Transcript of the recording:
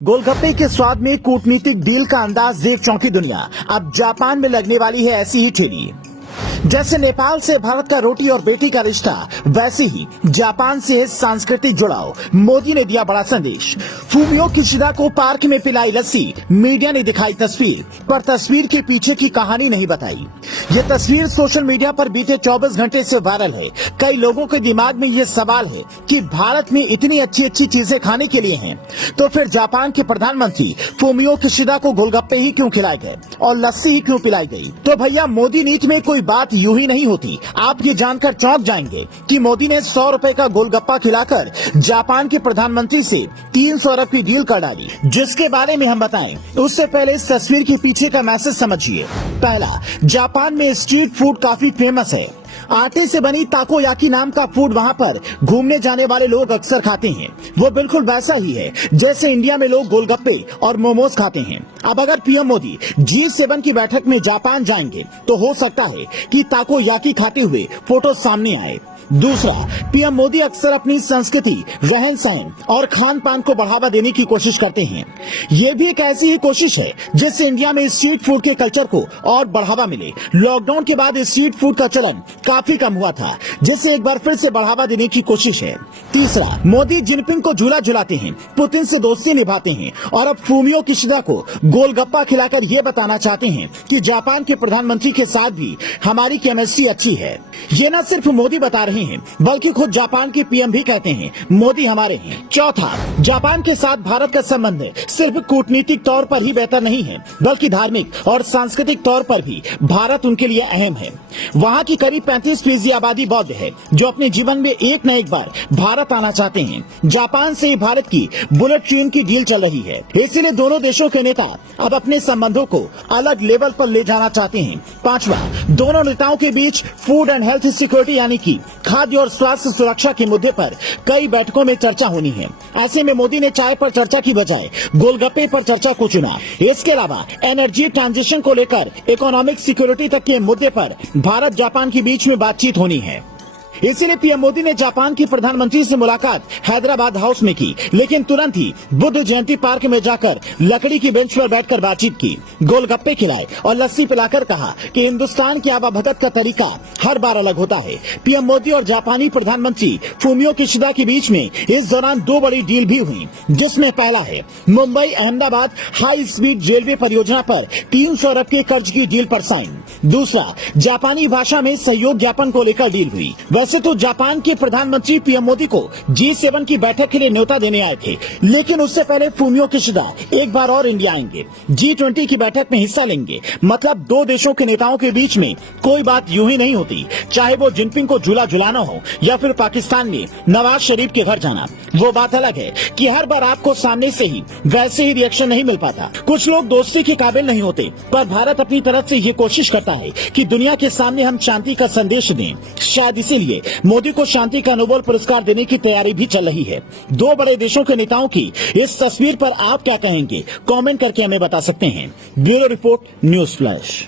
गोलगप्पे के स्वाद में कूटनीतिक डील का अंदाज देख चौंकी दुनिया। अब जापान में लगने वाली है ऐसी ही ठेली। जैसे नेपाल से भारत का रोटी और बेटी का रिश्ता, वैसे ही जापान से है सांस्कृतिक जुड़ाव। मोदी ने दिया बड़ा संदेश। फूमियो किशिदा को पार्क में पिलाई लस्सी, मीडिया ने दिखाई तस्वीर, पर तस्वीर के पीछे की कहानी नहीं बताई। ये तस्वीर सोशल मीडिया पर बीते 24 घंटे से वायरल है। कई लोगों के दिमाग में ये सवाल है कि भारत में इतनी अच्छी अच्छी चीजें खाने के लिए हैं, तो फिर जापान के प्रधानमंत्री फूमियो किशिदा को गोलगप्पे ही क्यों खिलाए गए और लस्सी ही क्यों पिलाई गई? तो भैया, मोदी नीति में कोई बात यूं ही नहीं होती। आप ये जानकर चौंक जाएंगे कि मोदी ने 100 रुपए का गोलगप्पा खिलाकर जापान के प्रधानमंत्री से 300 अरब की डील कर डाली। जिसके बारे में हम बताएं, उससे पहले इस तस्वीर के पीछे का मैसेज समझिए। पहला, जापान में स्ट्रीट फूड काफी फेमस है। आटे से बनी ताकोयाकी नाम का फूड वहाँ पर घूमने जाने वाले लोग अक्सर खाते हैं। वो बिल्कुल वैसा ही है जैसे इंडिया में लोग गोलगप्पे और मोमोज खाते हैं। अब अगर पीएम मोदी G7 की बैठक में जापान जाएंगे तो हो सकता है कि ताकोयाकी खाते हुए फोटो सामने आए। दूसरा, पीएम मोदी अक्सर अपनी संस्कृति, रहन सहन और खान पान को बढ़ावा देने की कोशिश करते हैं। ये भी एक ऐसी ही कोशिश है जिससे इंडिया में स्ट्रीट फूड के कल्चर को और बढ़ावा मिले। लॉकडाउन के बाद स्ट्रीट फूड का चलन काफी कम हुआ था, जिससे एक बार फिर से बढ़ावा देने की कोशिश है। तीसरा, मोदी जिनपिंग को झूला झुलाते हैं, पुतिन से दोस्ती निभाते हैं और अब फूमियो किशिदा को गोलगप्पा खिलाकर ये बताना चाहते हैं कि जापान के प्रधानमंत्री के साथ भी हमारी केमिस्ट्री अच्छी है। ये न सिर्फ मोदी बता रहे हैं, बल्कि खुद जापान के पीएम भी कहते हैं मोदी हमारे हैं। चौथा, जापान के साथ भारत का संबंध सिर्फ कूटनीतिक तौर पर ही बेहतर नहीं है, बल्कि धार्मिक और सांस्कृतिक तौर पर भी भारत उनके लिए अहम है। वहाँ की करीब 35% आबादी बौद्ध है, जो अपने जीवन में एक न एक बार भारत आना चाहते हैं। जापान से भारत की बुलेट ट्रेन की डील चल रही है, इसीलिए दोनों देशों के नेता अब अपने संबंधों को अलग लेवल पर ले जाना चाहते हैं। पांचवा, दोनों नेताओं के बीच फूड एंड हेल्थ सिक्योरिटी यानी कि खाद्य और स्वास्थ्य सुरक्षा के मुद्दे पर कई बैठकों में चर्चा होनी है। ऐसे में मोदी ने चाय पर चर्चा की बजाय गोलगप्पे पर चर्चा को चुना। इसके अलावा एनर्जी ट्रांजिशन को लेकर इकोनॉमिक सिक्योरिटी तक के मुद्दे पर भारत जापान के बीच में बातचीत होनी है। इसीलिए पीएम मोदी ने जापान के प्रधानमंत्री से मुलाकात हैदराबाद हाउस में की, लेकिन तुरंत ही बुद्ध जयंती पार्क में जाकर लकड़ी की बेंच पर बैठकर बातचीत की, गोलगप्पे खिलाए और लस्सी पिलाकर कहा कि हिंदुस्तान की आवाभगत का तरीका हर बार अलग होता है। पीएम मोदी और जापानी प्रधानमंत्री फूमियो किशिदा के बीच में इस दौरान 2 बड़ी डील भी हुई, जिसमें पहला है Mumbai Ahmedabad high speed railway परियोजना पर 300 अरब के कर्ज की डील पर साइन। दूसरा, जापानी भाषा में सहयोग ज्ञापन को लेकर डील हुई। वैसे तो जापान के प्रधानमंत्री पीएम मोदी को G7 की बैठक के लिए न्योता देने आए थे, लेकिन उससे पहले फूमियो किशिदा एक बार और इंडिया आएंगे, G20 की बैठक में हिस्सा लेंगे। मतलब 2 देशों के नेताओं के बीच में कोई बात यूं ही नहीं होती, चाहे वो जिनपिंग को झूला झुलाना हो या फिर पाकिस्तान में नवाज शरीफ के घर जाना। वो बात अलग है कि हर बार आपको सामने से ही वैसे ही रिएक्शन नहीं मिल पाता। कुछ लोग दोस्ती के काबिल नहीं होते, पर भारत अपनी तरफ से ये कोशिश करता है कि दुनिया के सामने हम शांति का संदेश दें। शायद इसीलिए मोदी को शांति का नोबेल पुरस्कार देने की तैयारी भी चल रही है। 2 बड़े देशों के नेताओं की इस तस्वीर पर आप क्या कहेंगे? कमेंट करके हमें बता सकते हैं। Bureau report, news flash.